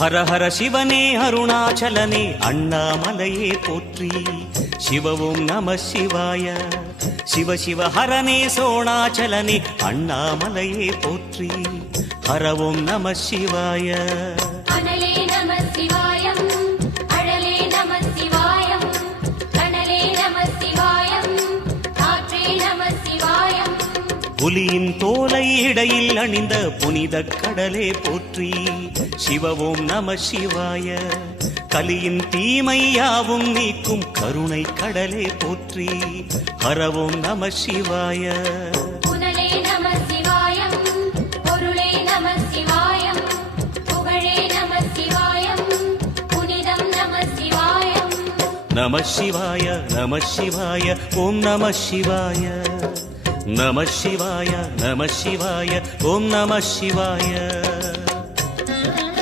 ஹர ஹர சிவனே அருணாச்சலனே அண்ணாமலையே போற்றி. சிவவும் நம சிவாய. சிவ சிவ ஹரனே சோணாச்சலனே அண்ணாமலையே போற்றி. ஹரவும் நம சிவாய. அனலே நம சிவாயம், அழலே நம சிவாயம், கனலே நம சிவாயம், காற்றே நம சிவாயம். புலியின் தோலை இடையில் அணிந்த புனித கடலே போற்றி. சிவவும் நம சிவாய. கலியின் தீமையாவும் நீக்கும் கருணை கடலே போற்றி. ஹரவும் நம சிவாய. புனலே நம சிவாயம், பொருளே நம சிவாயம், புகழே நம சிவாயம், புனிதம் நம சிவாயம். நம சிவாய நம சிவாய ஓம் நம சிவாய. நம சிவாய நம சிவாய ஓம் நம சிவாய.